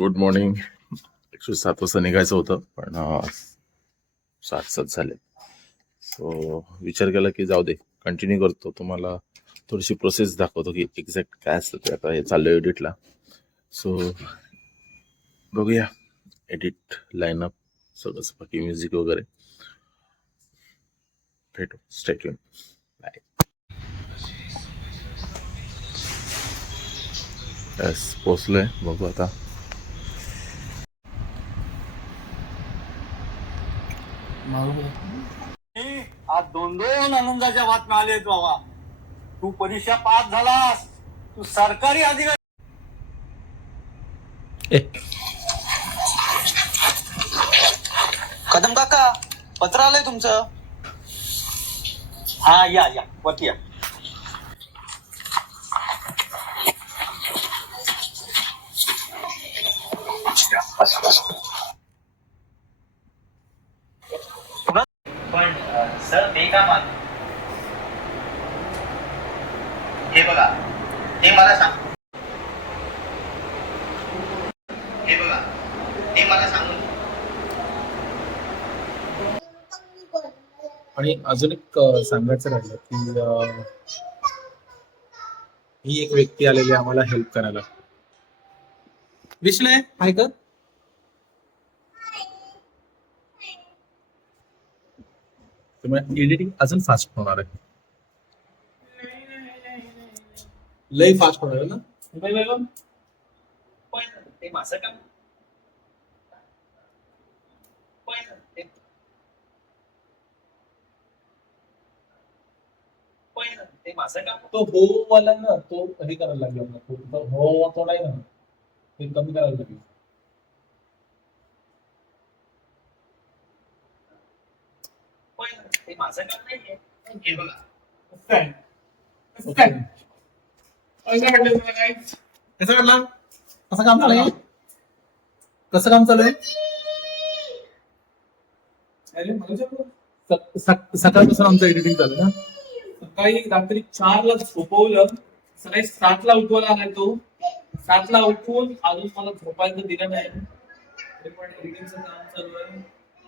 Good morning. 7 वाजता निघायचं होतं पण 7 झाले. सो विचार केला की जाऊ दे, कंटिन्यू करतो. तुम्हाला थोडीशी प्रोसेस दाखवतो की एक्झॅक्ट काय असतं ते. आता हे चाललं एडिटला. सो बघूया एडिट लाईनअप सगळंच, बाकी म्युझिक वगैरे. भेटू. Stay tune. बाय. यस, पोचलोय. बघू आता. आज दोन आनंदाच्या बातम्या आलेत बाबा. तू परीक्षा पास झालास. तू सरकारी अधिकारी. कदम काका, पत्र आलंय तुमचं. हा, या वरती या. पण सर ते का मान हे बघा, हे मला सांग. हे बघा, हे मला सांगून. आणि अजून एक सांगायचं राहिलं की ही एक व्यक्ती आलेली आम्हाला हेल्प करायला. विश्ले, हाय कर. एडिटिंग अजून फास्ट होणार आहे. लई फास्ट होणार आहे ना. ते माझं काम. ते माझं काम. तो हो वाला ना, तो हे करायला लागला ना. तो हो तो नाही ना, ते कमी करायला लागेल. ते माझं काम नाहीये. हे बघा. कसं काढला? कसं काम चालू आहे? कसं काम चालू आहे? सकाळपासून आमचं एडिटिंग चालू आहे ना. सकाळी रात्री 4ला झोपवलं, सकाळी 7ला उठवायला आलाय तो. 7ला उठवून अजून मला झोपायचं दिलं नाही. तरी पण एडिटिंगचं काम चालू आहे.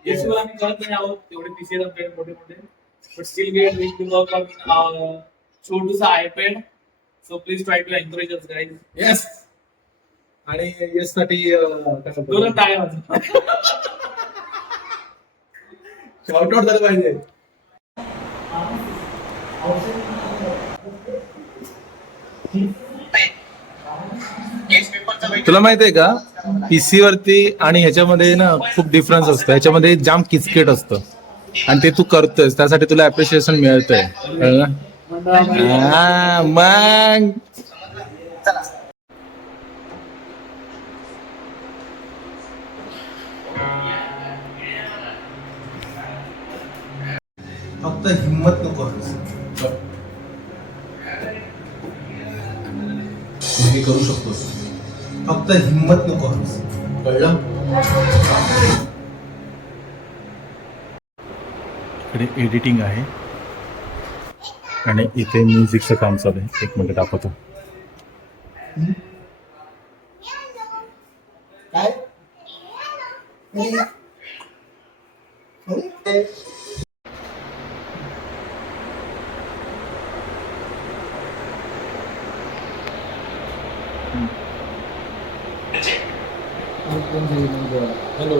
येसवर आम्ही करत नाही आहोत, तेवढे पीसी आहेत आमच्याकडे मोठे मोठे. But still get reach to work on छोटूसा iPad. So please try to encourage us guys. Yes. आणि येस साठी दोन टाळ्या वाजवा. शॉर्ट आउट झालं पाहिजे. तुला माहित आहे का, पीसी वरती आणि ह्याच्यामध्ये ना खूप डिफरन्स असतो. ह्याच्यामध्ये जाम किचकिट असतं आणि ते तू करतोयस, त्यासाठी तुला अप्रिशिएशन मिळतंय. मग फक्त हिम्मत नको. हे करू शकतोस, फक्त हिम्मत नको. कळलं? इकडे एडिटिंग आहे आणि इथे म्युझिकचं काम चालू आहे. 1 मिनिट दाखवतो. हॅलो.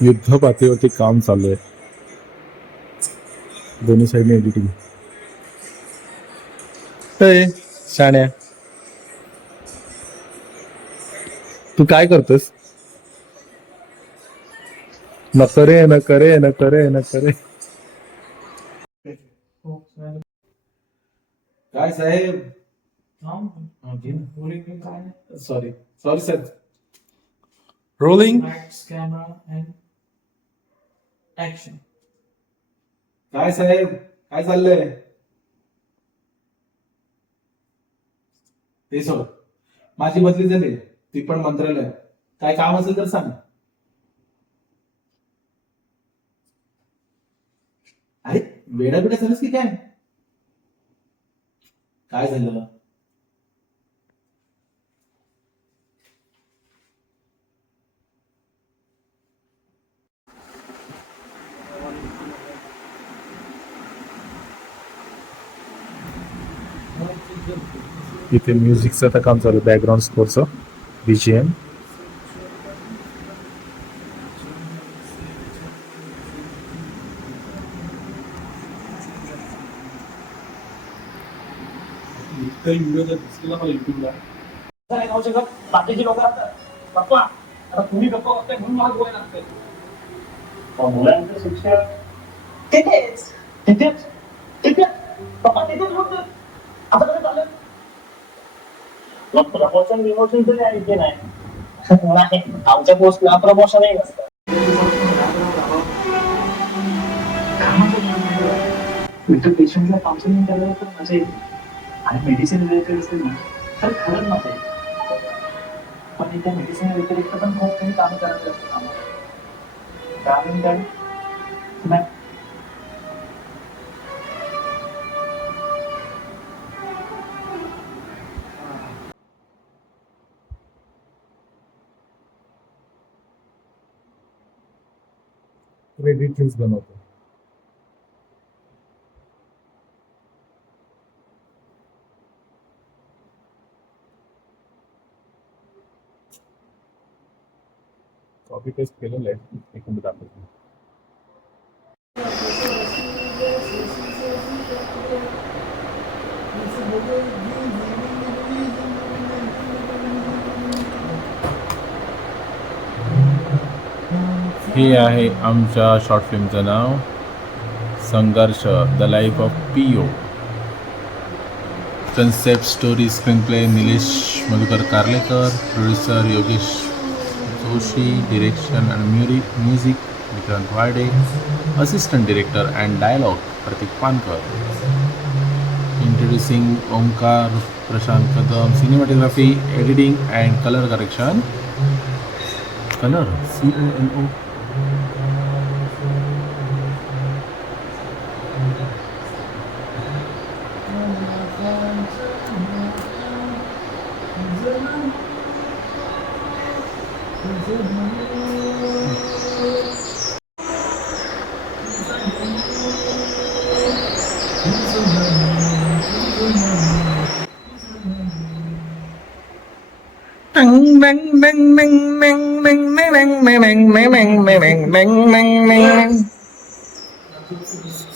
युद्ध पातळीवरती काम चालू आहे. दोन्ही साईडने एडिटिंग. शाण्या, तू काय करतोस? न करे न करे न करे न करे. काय साहेब? Sorry sorry sir. Rolling. Camera and action. काय साहेब? काय चाललंय? ते सोड, माझी बदली झाली, ती पण मंत्रालय. काय काम असेल तर सांग. अरे वेडा बिडा झालंस की काय? काय झालं? इथे म्युझिकचं आता काम चालू, बॅकग्राऊंड स्कोरचं BGM. काही व्हिडिओ जर दिसला मला युट्यूबला बाकीची लोक गप्पा, आता तुम्ही गप्पा बघताय म्हणून मला गोय लागतंय. मुलांचं शिक्षण तिथेच तिथेच तिथेच पप्पा तिथेच बोलतोय. आता कसं चालेल? प्रमोशन विमोशन तरी आहे की नाही? नाही, आमच्या पोस्टला प्रमोशनही नसतं. इतर पेशंटला काउन्सिलिंग करायला तर मजा येते आणि मेडिसिन रिलेटेड असेल ना तर खरंच मजा येते. पण त्या मेडिसिन व्यतिरिक्त पण खूप काही कामं करायला लागतात आम्हाला. कारण काय नाही क्रेडिट लिस्ट बनवतो. कॉपी पेस्ट केलेलं आहे, एक मिनिट दाखवतो. हे आहे आमच्या शॉर्ट फिल्मचं नाव, Sangharsh, the life of PO. Concept, story, screenplay Nilesh Madhukar Karlekar, producer Yogesh Joshi, direction and music Vikrant Wade, assistant director and dialogue Prateek Pankar, introducing Omkar Prashant Kadam, cinematography, editing and colour correction, colour COLO.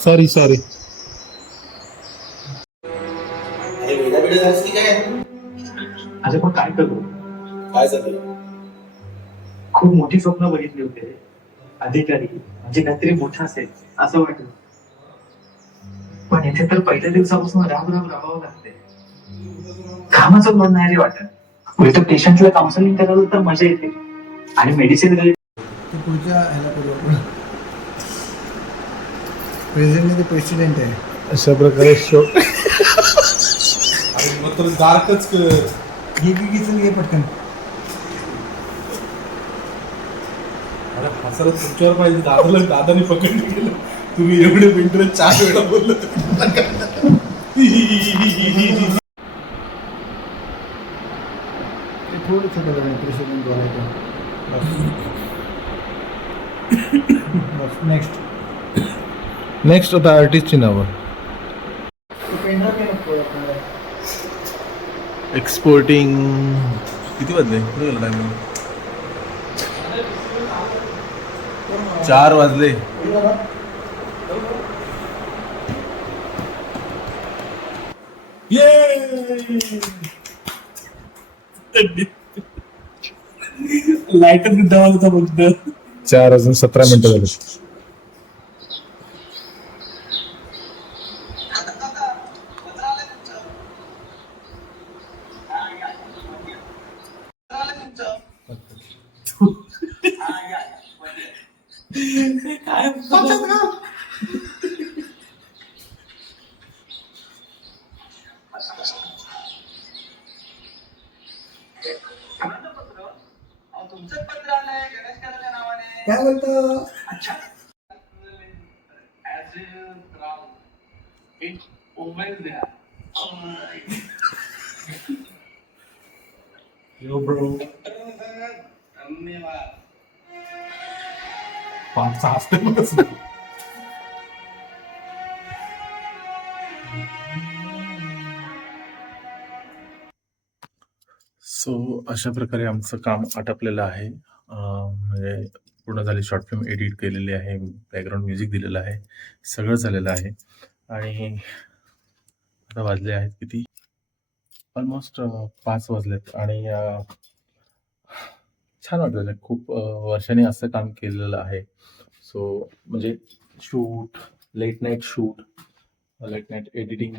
Sorry अरे वेडा बिडा झालीस की काय? अरे पण काय करू? काय झालं? खूप मोठी स्वप्न बघितली होते. अधिकारी म्हणजे काहीतरी मोठं असेल असं वाटलं. पण इथे तर पहिल्या दिवसापासून राब राबावं लागते. कामाचं मन नाही रे वाटत. उलट पेशंटला काउन्सिलिंग करायला तर मजा येते आणि मेडिसिन तू पुढच्या ह्याला करू. प्रेझेंटली ते प्रेसिडेंट आहे. अशा प्रकारे शो मग तर डार्कच घे घे पटकन. अरे हसायला तुमच्यावर पाहिजे. दादाने पकडलं गेलं. तुम्ही एवढे मिनिटं 4 वेळा बोललो. थोडं छोटं प्रेसिडेंट बोलायचं. नेक्स्ट होता आर्टिस्टची नावं. एक्सपोर्टिंग किती वाजले? कुठे गेला टाइम? 4 वाजले. लाईटच गुद्दावाल होता फक्त. 4:17 झाले. कोणाचं पत्र? अहो, तुमचंच पत्र आलंय गणेश कराच्या नावाने. काय बोलतो? अच्छा. As in Rao. It's always there. Yo, bro. धन्यवाद. पाच हसते बस. सो अशा प्रकारे आमचं काम आटपलेलं आहे. म्हणजे पूर्ण झाली, शॉर्ट फिल्म एडिट केलेली आहे, बॅकग्राऊंड म्युझिक दिलेलं आहे, सगळं झालेलं आहे. आणि आता वाजले आहेत किती, ऑलमोस्ट 5 वाजलेत. आणि छान वाटलेलं आहे. खूप वर्षांनी असं काम केलेलं आहे. सो म्हणजे shoot, late night shoot, late night editing,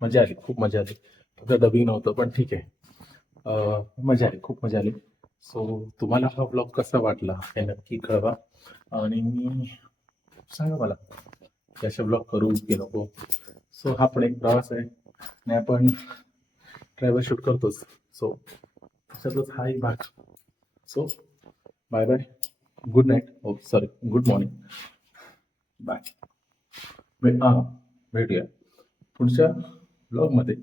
मजा आली, खूप मजा आली. फक्त डबिंग नव्हतं, पण ठीक आहे. मजा आली, खूप मजा आली. सो तुम्हाला हा ब्लॉग कसा वाटला हे नक्की कळवा आणि सांगा मला की असे ब्लॉग करू की नको. सो हा पण एक प्रवास आहे आणि आपण ट्रॅव्हल शूट करतोच. सो त्याच्यातच हा एक भाग. So bye bye, good night, oh sorry, good morning, bye. भेटूया पुढच्या ब्लॉगमध्ये.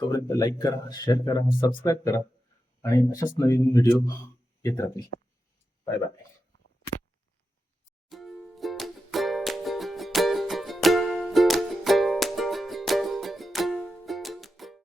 तोपर्यंत लाईक करा, शेअर करा, सबस्क्राईब करा आणि अशाच नवीन व्हिडिओ येत राहतील. Bye bye.